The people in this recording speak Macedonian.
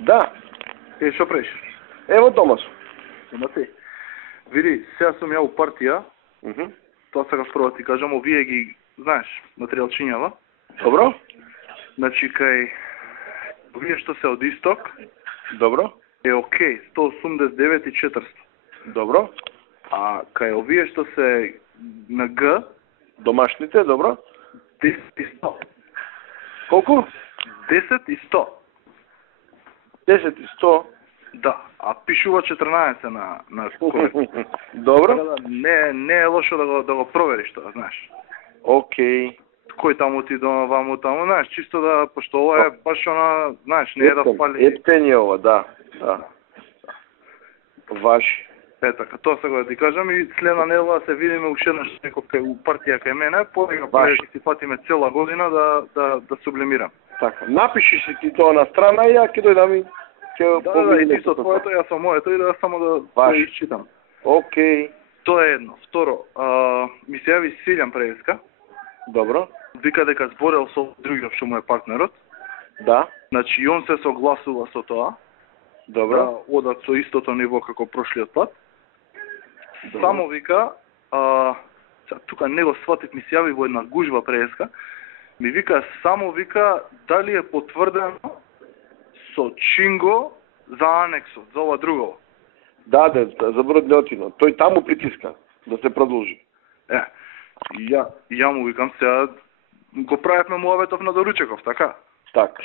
Да. Што правиш? Ево дома сум. Дома ти. Види, сега сум ја у партија. Тоа сега прво ти кажам, овие ги, знаеш, материјалчињава. Добро? Значи, кај овие што се од исток, Добро? е окей, 189.400. Добро? А кај овие што се на Г, Домашните, добро? 10.100. Колку? 10.100. 10 и 100. Да, а пишува 14 на кој. Добро? Не е лошо да го провериш тоа, знаеш. Окей. Кој таму ти дома, ваму таму, знаеш, чисто да, пошто ова е баш она, знаеш, не е да фали. Ептен е ова, да. Ваши. Така, тоа сега да ти кажам и следна недела се видиме уште еднаш некој кај у партија кај мене, сега ќе си патиме цела година да сублимирам. Така, напиши си ти тоа на страна и ја ќе дојдам и Да, и ти со твоето, јас со моето и да само да исчитам. Окей. Тоа е едно. Второ, ми се јави Силјан Преска. Добро. Вика дека зборел со другиот што му е партнерот. Да. Значи и он се согласува со тоа. Добро. Да одат со истото ниво како прошлиот пат. Добро. Само вика, тука не го сватив, ми се јави во една гужва Преска. Ми вика, само вика, дали е потврдено со Чинго за анексот, за ова друго. Да, за Бродлјотино. Тој таму притиска да се продолжи. Ја му викам сега, го правевме муаветов на доручеков, така? Така.